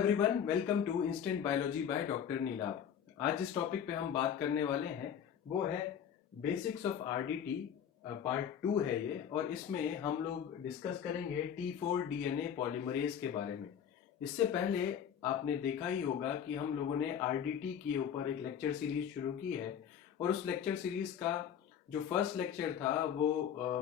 Everyone, welcome to instant biology by doctor Neelabh. आज जिस topic पे हम बात करने वाले हैं वो है बेसिक्स ऑफ आरडीटी। पार्ट 2 है ये, और इसमें हम लोग डिस्कस करेंगे T4 डीएनए पॉलीमरेज के बारे में। इससे पहले आपने देखा ही होगा कि हम लोगों ने आरडीटी के ऊपर एक लेक्चर सीरीज शुरू की है, और उस लेक्चर सीरीज का जो फर्स्ट लेक्चर था वो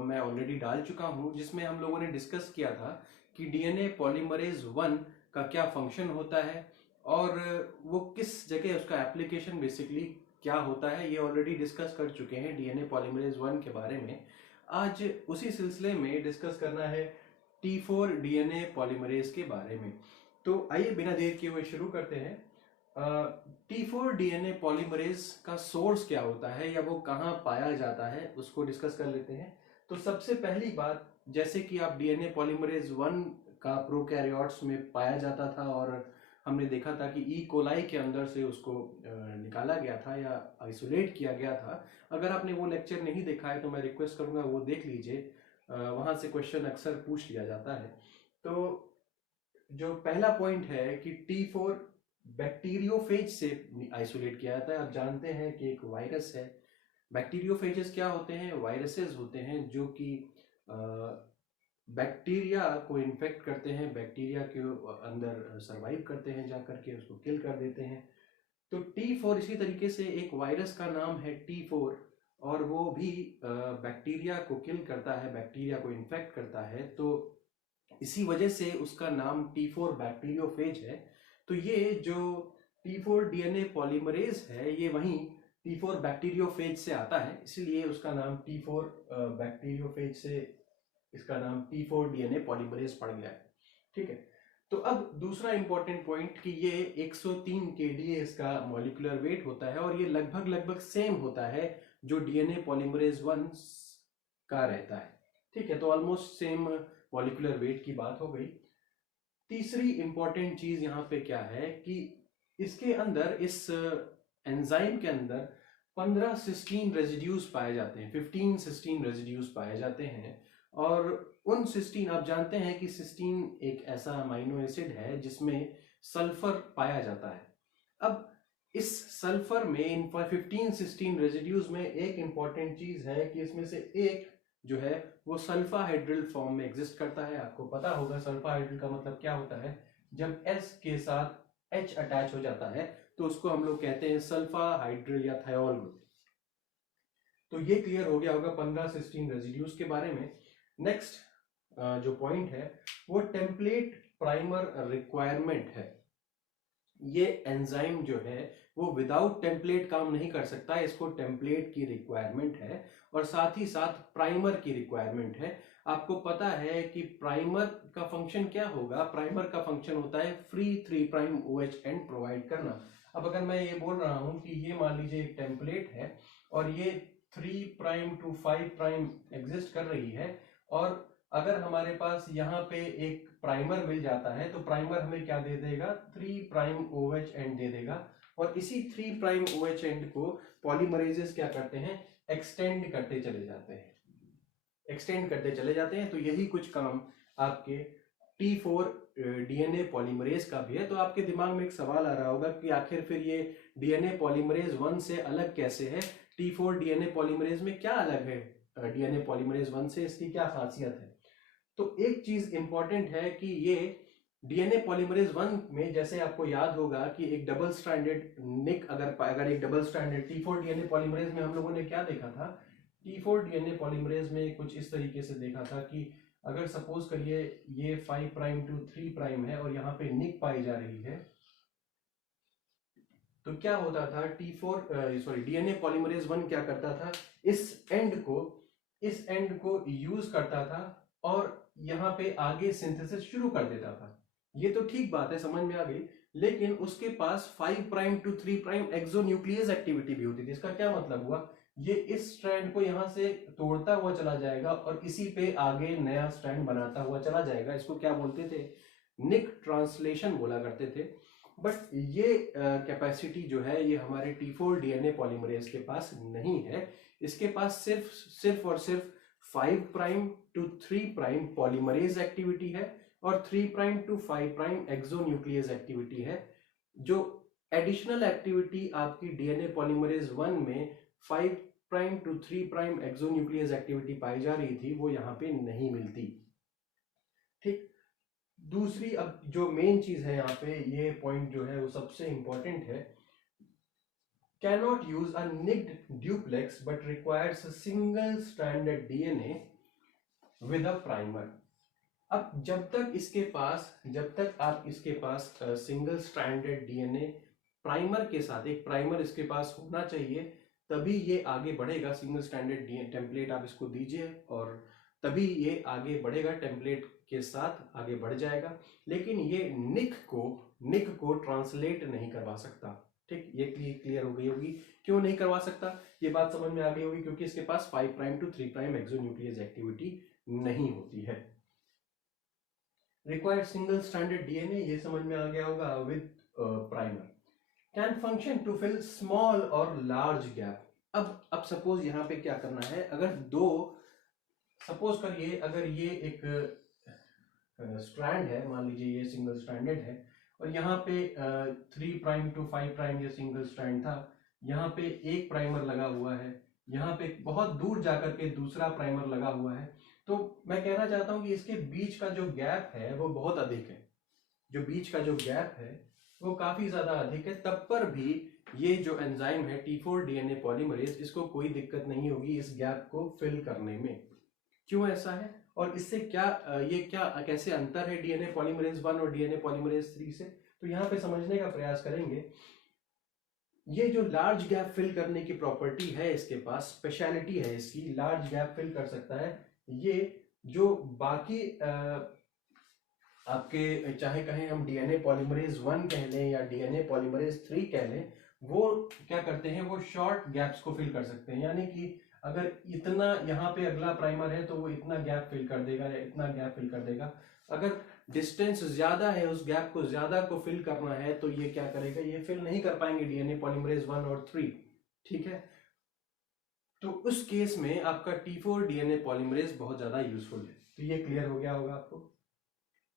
मैं ऑलरेडी डाल चुका हूँ, जिसमें हम लोगों ने डिस्कस किया था कि डीएनए पॉलीमरेज 1 का क्या फंक्शन होता है और वो किस जगह उसका एप्लीकेशन बेसिकली क्या होता है। ये ऑलरेडी डिस्कस कर चुके हैं डीएनए पॉलीमरेज 1 के बारे में। आज उसी सिलसिले में डिस्कस करना है T4 डीएनए पॉलीमरेज के बारे में। तो आइए बिना देर किए हुए शुरू करते हैं। T4 डीएनए पॉलीमरेज का सोर्स क्या होता है या वो कहाँ पाया जाता है उसको डिस्कस कर लेते हैं। तो सबसे पहली बात, जैसे कि आप डीएनए पॉलीमरेज 1 का प्रोकैरियोट्स में पाया जाता था और हमने देखा था कि ई कोलाई के अंदर से उसको निकाला गया था या आइसोलेट किया गया था। अगर आपने वो लेक्चर नहीं देखा है तो मैं रिक्वेस्ट करूंगा वो देख लीजिए, वहां से क्वेश्चन अक्सर पूछ लिया जाता है। तो जो पहला पॉइंट है कि T4 बैक्टीरियोफेज से आइसोलेट किया जाता है। आप जानते हैं कि एक वायरस है। बैक्टीरियोफेजेस क्या होते हैं? वायरसेस होते हैं जो कि बैक्टीरिया को इन्फेक्ट करते हैं, बैक्टीरिया के अंदर सरवाइव करते हैं, जा करके उसको किल कर देते हैं। तो T4 इसी तरीके से एक वायरस का नाम है T4, और वो भी बैक्टीरिया को किल करता है, बैक्टीरिया को इन्फेक्ट करता है। तो इसी वजह से उसका नाम T4 बैक्टीरियोफेज है। तो ये जो T4 डीएनए पॉलीमरेज है ये वहीं T4 बैक्टीरियोफेज से आता है, इसलिए उसका नाम T4 बैक्टीरियोफेज से इसका नाम T4 डीएनए पॉलीमरेज पड़ गया है। ठीक है। तो अब दूसरा इंपॉर्टेंट पॉइंट कि ये 103 kDa इसका मॉलिक्यूलर वेट होता है, और ये लगभग सेम होता है जो डीएनए पॉलीमरेज 1 का रहता है। ठीक है, तो ऑलमोस्ट सेम मॉलिक्यूलर वेट की बात हो गई। तीसरी इंपॉर्टेंट चीज यहाँ पे क्या है कि इसके अंदर, इस एंजाइम के अंदर 15 सिस्टीन रेजिड्यूज पाए जाते हैं, 15 सिस्टीन रेजिड्यूज पाए जाते हैं। और उन सिस्टीन, आप जानते हैं कि सिस्टीन एक ऐसा अमाइनो एसिड है जिसमें सल्फर पाया जाता है। अब इस सल्फर में, इन 15 सिस्टीन रेजिड्यूज में एक इंपॉर्टेंट चीज है कि इसमें से एक जो है वो सल्फाहाइड्रिल फॉर्म में एग्जिस्ट करता है। आपको पता होगा सल्फाहाइड्रिल का मतलब क्या होता है। जब S के साथ H अटैच हो जाता है तो उसको हम लोग कहते हैं सल्फाहाइड्रिल या थायोल ग्रुप। तो ये क्लियर हो गया होगा 15 सिस्टीन रेजिड्यूज के बारे में। नेक्स्ट जो पॉइंट है वो टेम्पलेट प्राइमर रिक्वायरमेंट है। ये एंजाइम जो है वो विदाउट टेम्पलेट काम नहीं कर सकता, इसको टेम्पलेट की रिक्वायरमेंट है, और साथ ही साथ प्राइमर की रिक्वायरमेंट है। आपको पता है कि प्राइमर का फंक्शन क्या होगा? प्राइमर का फंक्शन होता है फ्री 3' OH एंड प्रोवाइड करना। अब अगर मैं ये बोल रहा हूं कि ये मान लीजिए एक टेम्पलेट है और ये 3' to 5' एग्जिस्ट कर रही है, और अगर हमारे पास यहाँ पे एक प्राइमर मिल जाता है तो प्राइमर हमें क्या दे देगा? 3' OH एंड दे देगा। और इसी 3' OH एंड को पॉलीमरेजेस क्या करते हैं? एक्सटेंड करते चले जाते हैं, एक्सटेंड करते चले जाते हैं। तो यही कुछ काम आपके T4 डीएनए पॉलीमरेज का भी है। तो आपके दिमाग में एक सवाल आ रहा होगा कि आखिर फिर ये डीएनए पॉलीमरेज 1 से अलग कैसे है? T4 डीएनए पॉलीमरेज में क्या अलग है डीएनए पॉलीमरेज 1 से? इसकी क्या खासियत है? तो एक चीज इंपॉर्टेंट है कि ये डीएनए पॉलीमरेज 1 में, जैसे आपको याद होगा कि एक डबल स्ट्रैंडेड निक, अगर एक double stranded T4 DNA polymerase में हम लोगों ने क्या देखा था? T4 डीएनए पॉलीमरेज में कुछ इस तरीके से देखा था कि अगर सपोज करिए ये 5' to 3' है और यहाँ पे निक पाई जा रही है, तो क्या होता था? डीएनए पॉलीमरेज 1 क्या करता था? इस एंड को यूज करता था और यहाँ पे आगे सिंथेसिस शुरू कर देता था। ये तो ठीक बात है, समझ में आ गई। लेकिन उसके पास 5' to 3' एक्सोन्यूक्लियस एक्टिविटी भी होती थी। इसका क्या मतलब हुआ? ये इस स्ट्रैंड को यहां से तोड़ता हुआ चला जाएगा और इसी पे आगे नया स्ट्रैंड बनाता हुआ चला जाएगा। इसको क्या बोलते थे? निक ट्रांसलेशन बोला करते थे। बट ये कैपेसिटी जो है ये हमारे T4 डीएनए पॉलीमरेज के पास नहीं है। इसके पास सिर्फ और सिर्फ 5' to 3' पॉलीमरेज एक्टिविटी है, और 3 prime to 5 prime exonuclease activity है। जो एडिशनल एक्टिविटी आपकी डीएनए पॉलीमरेज 1 में 5 prime to 3 prime exonuclease activity पाई जा रही थी, वो यहाँ पे नहीं मिलती। ठीक, दूसरी अब जो मेन चीज है यहाँ पे, ये पॉइंट जो है वो सबसे इंपॉर्टेंट है, cannot use a nicked duplex but requires a single stranded DNA with a primer। अब जब तक आप इसके पास सिंगल स्ट्रैंडेड डीएनए प्राइमर के साथ, एक प्राइमर इसके पास होना चाहिए, तभी ये आगे बढ़ेगा। सिंगल स्ट्रैंडेड डीएनए टेम्पलेट आप इसको दीजिए और तभी ये आगे बढ़ेगा, टेम्पलेट के साथ आगे बढ़ जाएगा। लेकिन ये निक को ट्रांसलेट नहीं करवा सकता। ठीक, ये क्लियर हो गई होगी क्यों नहीं करवा सकता, ये बात समझ में आ गई होगी, क्योंकि इसके पास 5 prime to 3 prime exonuclease activity नहीं होती है। रिक्वायर्ड सिंगल स्ट्रैंडेड डीएनए, ये समझ में आ गया होगा, with primer. Can function to fill small और लार्ज गैप। अब सपोज यहाँ पे क्या करना है, अगर सपोज करिए अगर ये एक स्ट्रैंड है, मान लीजिए ये सिंगल स्ट्रैंडेड है, और यहाँ पे 3 प्राइम टू 5 प्राइम ये सिंगल स्ट्रैंड था, यहाँ पे एक प्राइमर लगा हुआ है, यहाँ पे बहुत दूर जाकर के दूसरा प्राइमर लगा हुआ है। तो मैं कहना चाहता हूं कि इसके बीच का जो गैप है वो बहुत अधिक है, जो बीच का जो गैप है वो काफी ज्यादा अधिक है। तब पर भी ये जो एंजाइम है T4 डीएनए पॉलीमरेज, इसको कोई दिक्कत नहीं होगी इस गैप को फिल करने में। क्यों ऐसा है और इससे कैसे अंतर है डीएनए पॉलीमरेज 1 और डीएनए पॉलीमरेज 3 से, तो यहाँ पे समझने का प्रयास करेंगे। ये जो लार्ज गैप फिल करने की प्रॉपर्टी है इसके पास, स्पेशलिटी है इसकी, लार्ज गैप फिल कर सकता है। ये जो बाकी आपके चाहे कहें हम डीएनए पॉलीमरेज 1 कह लें या डीएनए पॉलीमरेज 3 कह लें, वो क्या करते हैं, वो शॉर्ट गैप्स को फिल कर सकते हैं। यानी कि अगर इतना यहाँ पे अगला प्राइमर है तो वो इतना गैप फिल कर देगा या इतना गैप फिल कर देगा। अगर डिस्टेंस ज्यादा है, उस गैप को ज्यादा को फिल करना है, तो ये क्या करेगा, ये फिल नहीं कर पाएंगे डीएनए पॉलीमरेज 1 और 3। ठीक है, तो उस केस में आपका T4 डीएनए पॉलीमरेज बहुत ज्यादा यूजफुल है। तो ये क्लियर हो गया होगा आपको।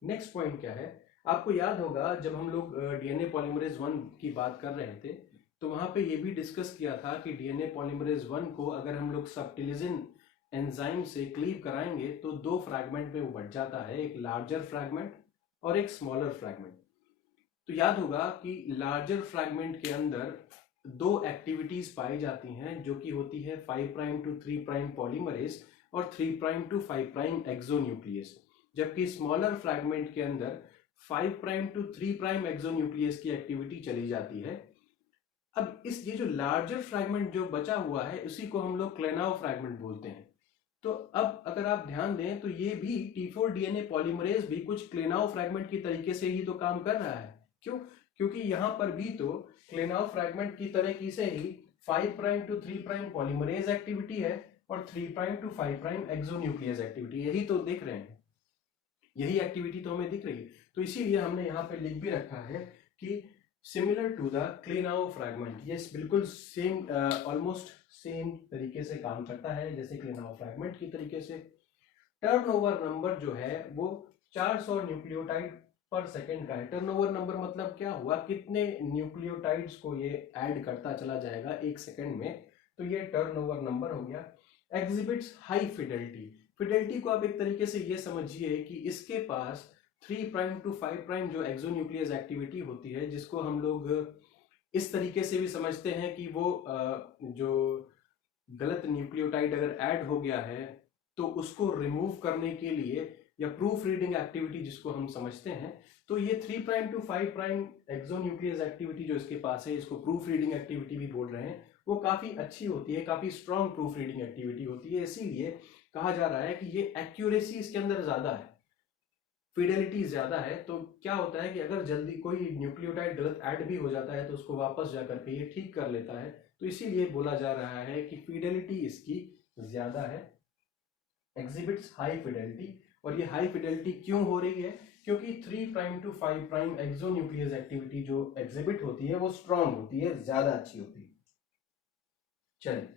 नेक्स्ट पॉइंट क्या है, आपको याद होगा जब हम लोग डीएनए पॉलीमरेज 1 की बात कर रहे थे, तो वहां पे ये भी डिस्कस किया था कि डीएनए पॉलीमरेज 1 को अगर हम लोग सबटिलिजिन एंजाइम से क्लीव कराएंगे तो 2 फ्रैगमेंट में वो बढ़ जाता है, एक लार्जर फ्रैगमेंट और एक स्मॉलर फ्रैगमेंट। तो याद होगा कि लार्जर फ्रैगमेंट के अंदर 2 एक्टिविटीज पाई जाती हैं, जो कि होती है 5 प्राइम टू 3 प्राइम पॉलीमरेज और 3 प्राइम टू 5 प्राइम एक्सोन्यूक्लियस। जबकि स्मॉलर फ्रैगमेंट के अंदर 5 प्राइम टू 3 प्राइम एक्सोन्यूक्लियस की एक्टिविटी चली जाती है। अब ये जो लार्जर फ्रैगमेंट जो बचा हुआ है, उसी को हम लोग क्लेनाउ फ्रैगमेंट बोलते हैं। तो अब अगर आप ध्यान दें तो ये भी T4 डीएनए पॉलीमरेज भी कुछ क्लेनाउ फ्रैगमेंट की तरीके से ही तो काम कर रहा है। क्यों? क्योंकि यहां पर भी तो क्लेनाउ फ्रैगमेंट की तरीके से ही 5 prime to 3 prime polymerase activity है और 3 prime to 5 prime exonuclease activity, यही तो देख रहे हैं, यही एक्टिविटी तो हमें दिख रही है। तो इसीलिए हमने यहाँ पे लिख भी रखा है कि सिमिलर टू द क्लेनाउ फ्रैगमेंट। ये बिल्कुल सेम, ऑलमोस्ट सेम तरीके से काम करता है जैसे क्लेनाउ फ्रैगमेंट की तरीके से। टर्नओवर नंबर जो है वो 400 न्यूक्लियोटाइड पर सेकेंड का है। टर्नओवर नंबर मतलब क्या हुआ, कितने न्यूक्लियोटाइड्स को ये ऐड करता चला जाएगा 1 सेकेंड में, तो ये टर्नओवर नंबर हो गया। Exhibits high Fidelity. फिडेलिटी को आप एक तरीके से ये समझिए कि इसके पास 3 प्राइम टू 5 प्राइम जो एक्सोन्यूक्लियस एक्टिविटी होती है, जिसको हम लोग इस तरीके से भी समझते हैं कि वो जो गलत न्यूक्लियोटाइड अगर ऐड हो गया है तो उसको रिमूव करने के लिए, या प्रूफ रीडिंग एक्टिविटी जिसको हम समझते हैं, तो ये 3 prime to 5 prime exonuclease activity जो इसके पास है, इसको प्रूफ रीडिंग एक्टिविटी भी बोल रहे हैं, वो काफी अच्छी होती है, काफी स्ट्रॉन्ग प्रूफ रीडिंग एक्टिविटी होती है। इसीलिए कहा जा रहा है कि ये एक्यूरेसी इसके अंदर ज्यादा है, फिडेलिटी ज्यादा है। तो क्या होता है कि अगर जल्दी कोई न्यूक्लियोटाइड गलत ऐड भी हो जाता है तो उसको वापस जाकर के ये ठीक कर लेता है। तो इसीलिए बोला जा रहा है कि फिडेलिटी इसकी ज्यादा है, एग्जिबिट्स हाई फिडेलिटी। और ये हाई फिडेलिटी क्यों हो रही है, क्योंकि 3 prime to 5 prime exonuclease activity जो एग्जिबिट होती है वो स्ट्रॉन्ग होती है, ज्यादा अच्छी होती है। चलिए,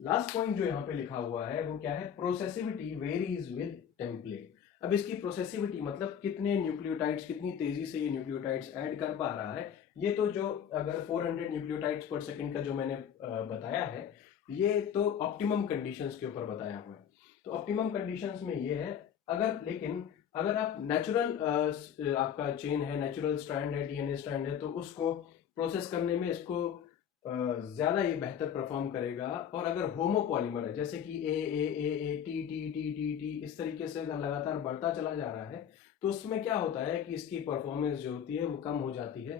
लास्ट पॉइंट जो यहाँ पे लिखा हुआ है वो क्या है, प्रोसेसिविटी वेरीज विद टेम्पलेट। अब इसकी प्रोसेसिविटी मतलब कितने न्यूक्लियोटाइड्स, कितनी तेजी से ये न्यूक्लियोटाइड्स ऐड कर पा रहा है, ये तो जो अगर 400 न्यूक्लियोटाइड्स पर सेकंड का जो मैंने बताया है, ये तो ऑप्टिमम कंडीशंस के ऊपर बताया हुआ है। तो ऑप्टिमम कंडीशंस में ये है, अगर आप नेचुरल आपका चेन है, नेचुरल स्ट्रैंड है, डीएनए स्ट्रैंड है, तो उसको प्रोसेस करने में इसको ज्यादा ये बेहतर परफॉर्म करेगा। और अगर होमोपॉलीमर है, जैसे कि A T T T T T इस तरीके से अगर लगातार बढ़ता चला जा रहा है, तो उसमें क्या होता है कि इसकी परफॉर्मेंस जो होती है वो कम हो जाती है,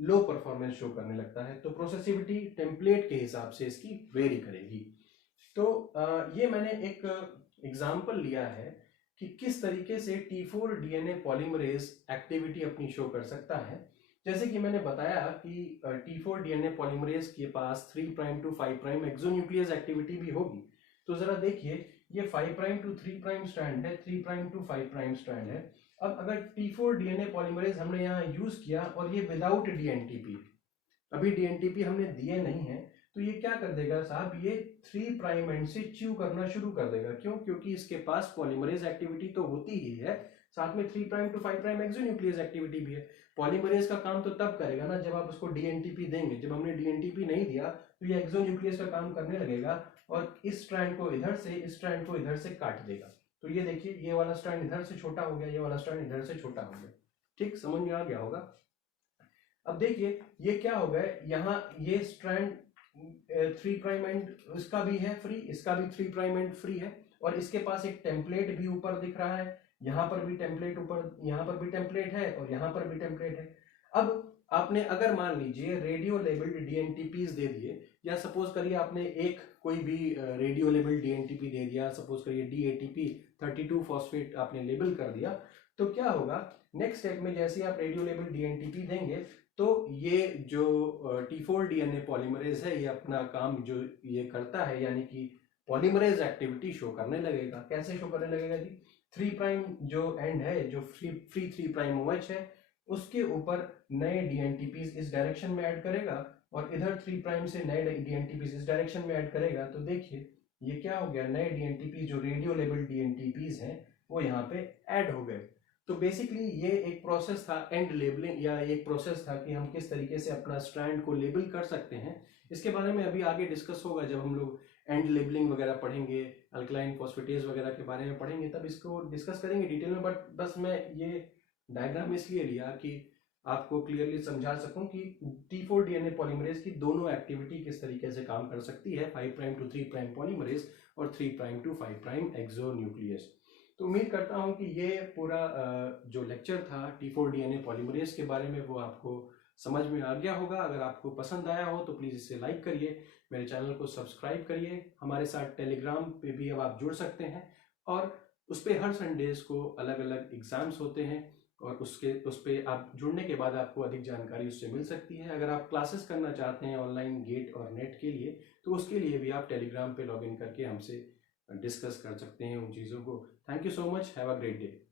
लो परफॉर्मेंस शो करने लगता है। तो प्रोसेसिविटी टेम्पलेट के हिसाब से इसकी वेरी करेगी। तो ये मैंने एक एग्जाम्पल लिया है कि किस तरीके से T4 डीएनए पॉलीमरेज एक्टिविटी अपनी शो कर सकता है। जैसे कि मैंने बताया कि T4 डीएनए पॉलीमरेज के पास 3 prime to 5 prime exonuclease activity भी होगी। तो जरा देखिए, ये 5 प्राइम टू 3 प्राइम स्ट्रैंड है, 3 प्राइम टू 5 प्राइम स्ट्रैंड है। अब अगर T4 डीएनए पॉलीमरेज हमने यहाँ यूज किया और ये विदाउट डीएनटीपी, अभी डीएनटीपी हमने दिए नहीं है, तो ये क्या कर देगा साहब, ये 3 प्राइम एंड से च्यू करना शुरू कर देगा। क्यों? क्योंकि इसके पास पॉलीमरेज एक्टिविटी तो होती ही है, साथ में 3 prime to 5 prime exonuclease activity भी है। पॉलीमरेज का काम तो तब करेगा ना जब आप उसको डीएनटीपी देंगे। जब हमने डीएनटीपी नहीं दिया तो ये एक्सोन्यूक्लियस का काम करने लगेगा और इस स्ट्रैंड को इधर से, इस स्ट्रैंड को इधर से काट देगा। तो ये देखिए, ये वाला स्ट्रैंड इधर से छोटा हो गया, ये वाला स्ट्रैंड इधर से छोटा हो गया। ठीक, समझ में आ गया होगा। अब देखिए ये क्या हो गया, यहाँ ये स्ट्रैंड 3 प्राइम एंड इसका भी है फ्री, इसका भी 3 प्राइम एंड फ्री है, और इसके पास एक टेम्पलेट भी ऊपर दिख रहा है, यहाँ पर भी टेम्पलेट ऊपर, यहाँ पर भी टेम्पलेट है और यहाँ पर भी टेम्पलेट है। अब आपने अगर मान लीजिए रेडियो लेबल्ड डीएनटीपीज दे दिए, या सपोज करिए आपने एक कोई भी रेडियो लेबल्ड डीएनटीपी दे दिया, सपोज करिए डीएटीपी 32 फॉस्फेट आपने लेबल कर दिया, तो क्या होगा नेक्स्ट स्टेप में, जैसे आप रेडियो लेबल्ड डीएनटीपी देंगे तो ये जो T4 डीएनए पॉलीमरेज है, ये अपना काम जो ये करता है, यानी कि पॉलीमरेज एक्टिविटी शो करने लगेगा। कैसे शो करने लगेगा जी? 3 प्राइम जो एंड है, जो फ्री 3 प्राइम OH है, उसके ऊपर नए डीएनटीपीज इस डायरेक्शन में ऐड करेगा और इधर 3 प्राइम से नए डीएनटीपीज इस डायरेक्शन में ऐड करेगा। तो देखिए ये क्या हो गया, नए डीएनटीपीज जो रेडियो लेबल डीएनटीपीज हैं वो यहाँ पे ऐड हो गए। तो बेसिकली ये एक प्रोसेस था एंड लेबलिंग, या एक प्रोसेस था कि हम किस तरीके से अपना स्ट्रैंड को लेबल कर सकते हैं। इसके बारे में अभी आगे डिस्कस होगा, जब हम लोग एंड लेबलिंग वगैरह पढ़ेंगे, अल्कलाइन फॉस्फेटेज वगैरह के बारे में पढ़ेंगे, तब इसको डिस्कस करेंगे डिटेल में। बट बस मैं ये डायग्राम इसलिए लिया कि आपको क्लियरली समझा सकूं कि T4 डीएनए पॉलीमरेज की दोनों एक्टिविटी किस तरीके से काम कर सकती है, 5 प्राइम टू 3 प्राइम पॉलीमरेज और 3 प्राइम टू 5 प्राइम एक्सोन्यूक्लियस। तो उम्मीद करता हूं कि ये पूरा जो लेक्चर था T4 डीएनए पॉलीमरेज के बारे में वो आपको समझ में आ गया होगा। अगर आपको पसंद आया हो तो प्लीज़ इसे लाइक करिए, मेरे चैनल को सब्सक्राइब करिए। हमारे साथ टेलीग्राम पे भी अब आप जुड़ सकते हैं, और उस पर हर संडेज को अलग अलग एग्जाम्स होते हैं, और उस पर आप जुड़ने के बाद आपको अधिक जानकारी उससे मिल सकती है। अगर आप क्लासेस करना चाहते हैं ऑनलाइन गेट और नेट के लिए, तो उसके लिए भी आप टेलीग्राम पे लॉगिन करके हमसे डिस्कस कर सकते हैं उन चीज़ों को। Thank you so much, have a great day.